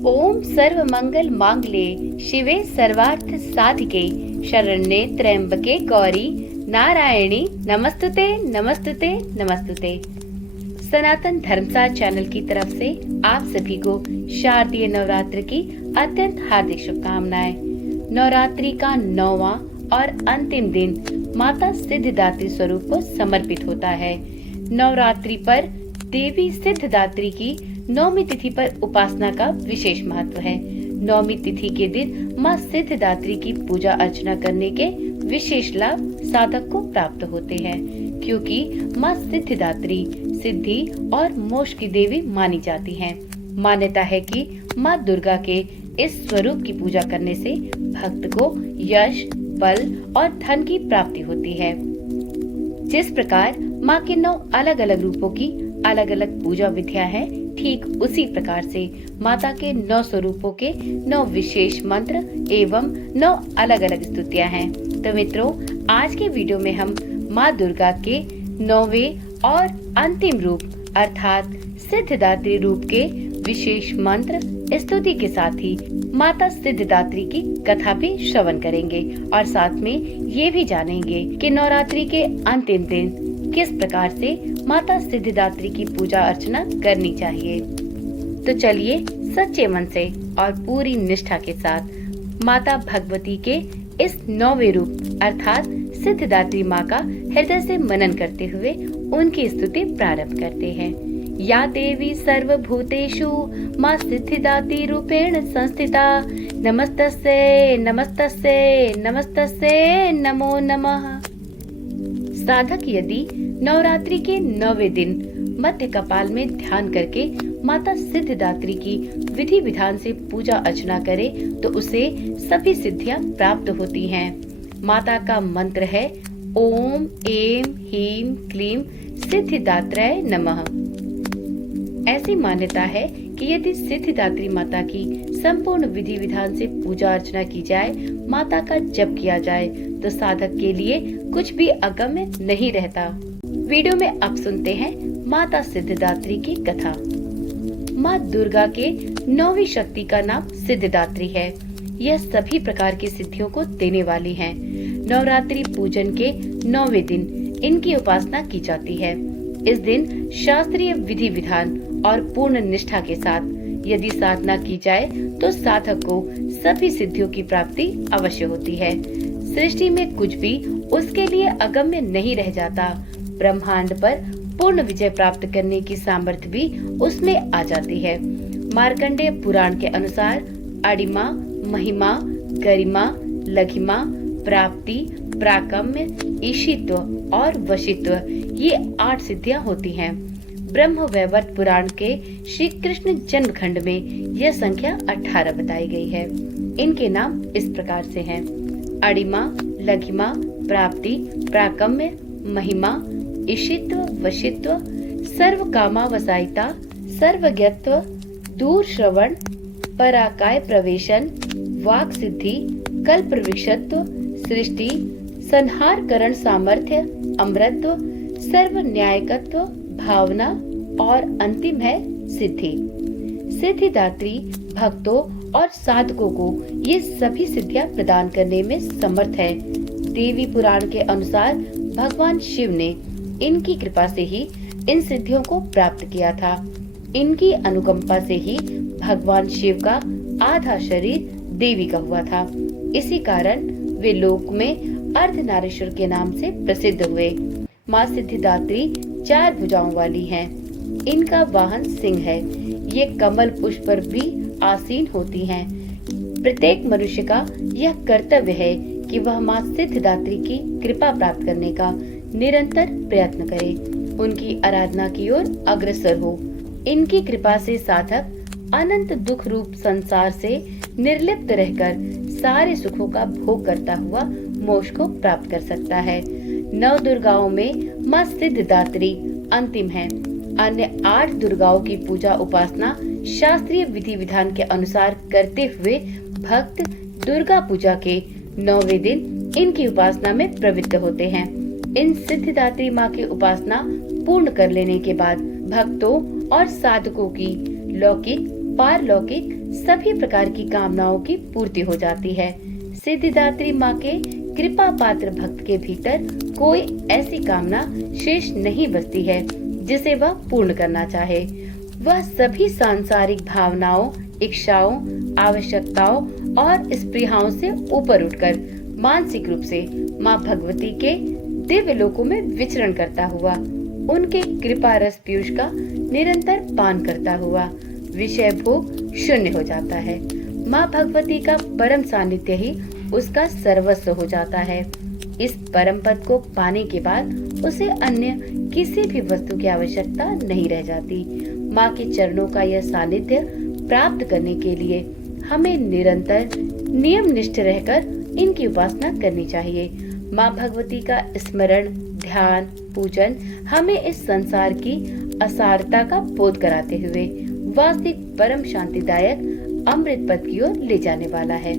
ओम सर्व मंगल मांगल्ये शिवे सर्वार्थ साधिके शरण्ये त्र्यंबके गौरी नारायणी नमस्तुते नमस्तुते नमस्तुते। सनातन धर्मसार चैनल की तरफ से आप सभी को शारदीय नवरात्र की अत्यंत हार्दिक शुभकामनाएं। नवरात्रि का 9वां और अंतिम दिन माता सिद्धिदात्री स्वरूप को समर्पित होता है। नवरात्रि पर देवी सिद्धिदात्री की 9वीं तिथि पर उपासना का विशेष महत्व है। 9वीं तिथि के दिन माँ सिद्धिदात्री की पूजा अर्चना करने के विशेष लाभ साधक को प्राप्त होते हैं, क्योंकि माँ सिद्धिदात्री सिद्धि और मोक्ष की देवी मानी जाती हैं। मान्यता है कि माँ दुर्गा के इस स्वरूप की पूजा करने से भक्त को यश, बल और धन की प्राप्ति होती है। जिस प्रकार माँ के 9 अलग अलग रूपों की अलग अलग पूजा विधियां हैं, ठीक उसी प्रकार से माता के 9 स्वरूपों के 9 विशेष मंत्र एवं 9 अलग अलग स्तुतियां हैं। तो मित्रों, आज के वीडियो में हम माँ दुर्गा के 9वें और अंतिम रूप अर्थात सिद्धिदात्री रूप के विशेष मंत्र स्तुति के साथ ही माता सिद्धिदात्री की कथा भी श्रवण करेंगे और साथ में ये भी जानेंगे कि नवरात्रि के अंतिम दिन किस प्रकार से माता सिद्धिदात्री की पूजा अर्चना करनी चाहिए। तो चलिए सच्चे मन से और पूरी निष्ठा के साथ माता भगवती के इस 9वें रूप अर्थात सिद्धिदात्री माँ का हृदय से मनन करते हुए उनकी स्तुति प्रारंभ करते हैं। या देवी सर्वभूतेषु माँ सिद्धिदात्री रूपेण संस्थिता नमस्तस्यै नमस्तस्यै नमस्तस्यै नमो नमः। साधक यदि नवरात्रि के 9वें दिन मध्य कपाल में ध्यान करके माता सिद्धिदात्री की विधि विधान से पूजा अर्चना करे तो उसे सभी सिद्धियां प्राप्त होती हैं। माता का मंत्र है ओम ऐं ह्रीं क्लीं सिद्धिदात्रये नमः। ऐसी मान्यता है कि यदि सिद्धिदात्री माता की संपूर्ण विधि विधान से पूजा अर्चना की जाए, माता का जप किया जाए तो साधक के लिए कुछ भी अगम्य नहीं रहता। वीडियो में अब सुनते हैं माता सिद्धिदात्री की कथा। माँ दुर्गा के 9वीं शक्ति का नाम सिद्धिदात्री है। यह सभी प्रकार की सिद्धियों को देने वाली हैं। नवरात्रि पूजन के 9वें दिन इनकी उपासना की जाती है। इस दिन शास्त्रीय विधि विधान और पूर्ण निष्ठा के साथ यदि साधना की जाए तो साधक को सभी सिद्धियों की प्राप्ति अवश्य होती है। सृष्टि में कुछ भी उसके लिए अगम्य नहीं रह जाता। ब्रह्मांड पर पूर्ण विजय प्राप्त करने की सामर्थ्य भी उसमें आ जाती है। मार्कंडेय पुराण के अनुसार अणिमा, महिमा, गरिमा, लघिमा, प्राप्ति, प्राकम्य, ईशित्व और वशित्व ये 8 सिद्धियां होती हैं। ब्रह्म वैवर्त पुराण के श्री कृष्ण जन्म खंड में यह संख्या 18 बताई गई है। इनके नाम इस प्रकार से हैं: अणिमा, लघिमा, प्राप्ति, प्राकम्य, महिमा, ईशित्व, वशित्व, सर्व कामावसायिता, सर्वज्ञत्व, दूर श्रवण, पराकाय प्रवेशन, वाक सिद्धि, कल्प वृक्षत्व, सृष्टि, संहार करण सामर्थ्य, अमरत्व, सर्व न्यायकत्व, भावना और अंतिम है सिद्धि। सिद्धिदात्री भक्तों और साधकों को ये सभी सिद्धियां प्रदान करने में समर्थ है। देवी पुराण के अनुसार भगवान शिव ने इनकी कृपा से ही इन सिद्धियों को प्राप्त किया था। इनकी अनुकंपा से ही भगवान शिव का आधा शरीर देवी का हुआ था। इसी कारण वे लोक में अर्धनारीश्वर के नाम से प्रसिद्ध हुए। माँ सिद्धिदात्री 4 भुजाओं वाली हैं। इनका वाहन सिंह है। ये कमल पुष्प पर भी आसीन होती हैं। प्रत्येक मनुष्य का यह कर्तव्य है कि वह माँ सिद्धिदात्री की कृपा प्राप्त करने का निरंतर प्रयत्न करे, उनकी आराधना की ओर अग्रसर हो। इनकी कृपा से साधक अनंत दुख रूप संसार से निर्लिप्त रहकर सारे सुखों का भोग करता हुआ मोक्ष को प्राप्त कर सकता है। 9 दुर्गाओं में माँ सिद्धिदात्री अंतिम है। अन्य 8 दुर्गाओं की पूजा उपासना शास्त्रीय विधि विधान के अनुसार करते हुए भक्त दुर्गा पूजा के 9वें दिन इनकी उपासना में प्रवृत्त होते हैं। इन सिद्धिदात्री माँ की उपासना पूर्ण कर लेने के बाद भक्तों और साधकों की लौकिक, पारलौकिक सभी प्रकार की कामनाओं की पूर्ति हो जाती है। सिद्धिदात्री माँ के कृपा पात्र भक्त के भीतर कोई ऐसी कामना शेष नहीं बचती है जिसे वह पूर्ण करना चाहे। वह सभी सांसारिक भावनाओं, इच्छाओं, आवश्यकताओं और स्पृहाओं से ऊपर उठकर मानसिक रूप से माँ भगवती के दिव्य लोकों में विचरण करता हुआ, उनके कृपा रस पीयूष का निरंतर पान करता हुआ विषय भोग शून्य हो जाता है। माँ भगवती का परम सानिध्य ही उसका सर्वस्व हो जाता है। इस परम पद को पाने के बाद उसे अन्य किसी भी वस्तु की आवश्यकता नहीं रह जाती। माँ के चरणों का यह सानिध्य प्राप्त करने के लिए हमें निरंतर नियम निष्ठ रहकर इनकी उपासना करनी चाहिए। माँ भगवती का स्मरण, ध्यान, पूजन हमें इस संसार की असारता का बोध कराते हुए वास्तविक परम शांतिदायक अमृत पद की ओर ले जाने वाला है।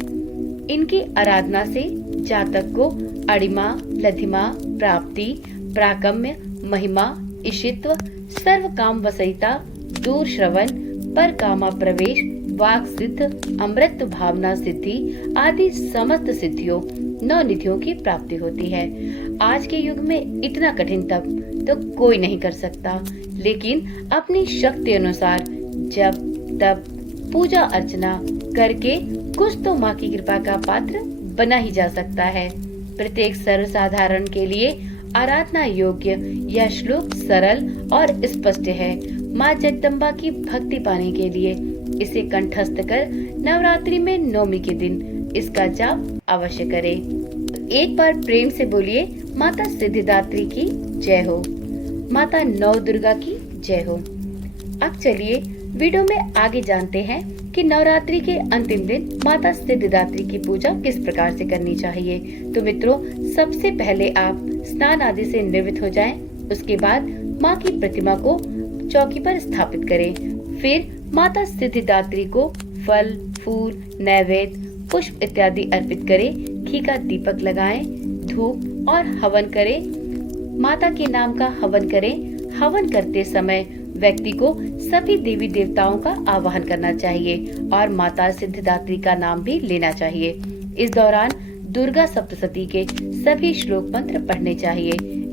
इनकी आराधना से जातक को अणिमा, लधिमा, प्राप्ति, प्राकम्य, महिमा, इशित्व, सर्व काम वसयिता, दूर श्रवण, पर कामा प्रवेश, वाक सिद्ध, अमृत भावना सिद्धि आदि समस्त सिद्धियों, नौ निधियों की प्राप्ति होती है। आज के युग में इतना कठिन तप तो कोई नहीं कर सकता, लेकिन अपनी शक्ति अनुसार जप, तप, पूजा अर्चना करके कुछ तो माँ की कृपा का पात्र बना ही जा सकता है। प्रत्येक सर्वसाधारण के लिए आराधना योग्य यह श्लोक सरल और स्पष्ट है। माँ जगदम्बा की भक्ति पाने के लिए इसे कंठस्थ कर नवरात्रि में नवमी के दिन इसका जाप अवश्य करें। एक बार प्रेम से बोलिए, माता सिद्धिदात्री की जय हो, माता नव दुर्गा की जय हो। अब चलिए वीडियो में आगे जानते हैं कि नवरात्रि के अंतिम दिन माता सिद्धिदात्री की पूजा किस प्रकार से करनी चाहिए। तो मित्रों, सबसे पहले आप स्नान आदि से निवृत्त हो जाएं। उसके बाद माँ की प्रतिमा को चौकी पर स्थापित करें। फिर माता सिद्धिदात्री को फल, फूल, नैवेद्य, पुष्प इत्यादि अर्पित करें। घी का दीपक लगाएं, धूप और हवन करें। माता के नाम का हवन करें। हवन करते समय व्यक्ति को सभी देवी देवताओं का आवाहन करना चाहिए और माता सिद्धिदात्री का नाम भी लेना चाहिए। इस दौरान दुर्गा सप्तशती के सभी श्लोक मंत्र पढ़ने चाहिए।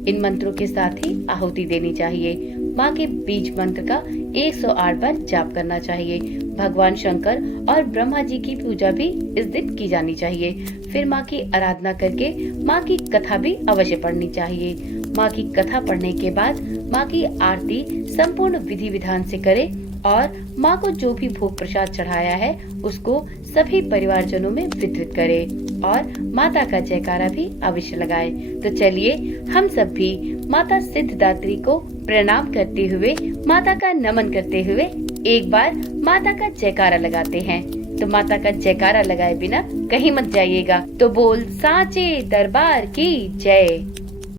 इन मंत्रों के साथ ही आहुति देनी चाहिए। माँ के बीज मंत्र का 108 बार जाप करना चाहिए। भगवान शंकर और ब्रह्मा जी की पूजा भी इस दिन की जानी चाहिए। फिर माँ की आराधना करके माँ की कथा भी अवश्य पढ़नी चाहिए। माँ की कथा पढ़ने के बाद माँ की आरती संपूर्ण विधि विधान से करें और माँ को जो भी भोग प्रसाद चढ़ाया है उसको सभी परिवारजनों में वितरित करें और माता का जयकारा भी अवश्य लगाएं। तो चलिए हम सब भी माता सिद्धिदात्री को प्रणाम करते हुए, माता का नमन करते हुए एक बार माता का जयकारा लगाते हैं। तो माता का जयकारा लगाए बिना कहीं मत जाइएगा। तो बोल साचे दरबार की जय।